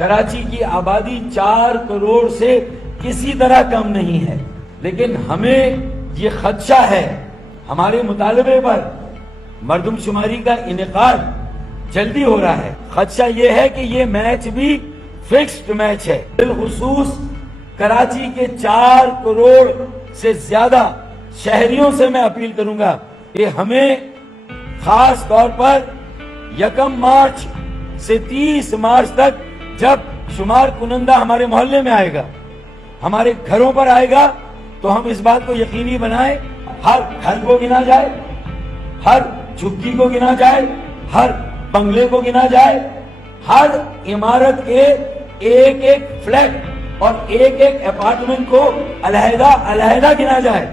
कराची की आबादी 4 करोड़ से किसी तरह कम नहीं है, लेकिन हमें ये खदशा है, हमारे मुतालबे पर मरदमशुमारी का इनेकाद जल्दी हो रहा है। खदशा ये है कि ये मैच भी फिक्स्ड मैच है। बिलखुसूस कराची के 4 करोड़ से ज्यादा शहरियों से मैं अपील करूंगा कि हमें खास तौर पर 1 मार्च से 30 मार्च तक, जब शुमार कुनंदा हमारे मोहल्ले में आएगा, हमारे घरों पर आएगा, तो हम इस बात को यकीनी बनाएं, हर घर को गिना जाए, हर झुग्गी को गिना जाए, हर बंगले को गिना जाए, हर इमारत के एक एक फ्लैट और एक एक अपार्टमेंट को अलहदा अलहदा गिना जाए।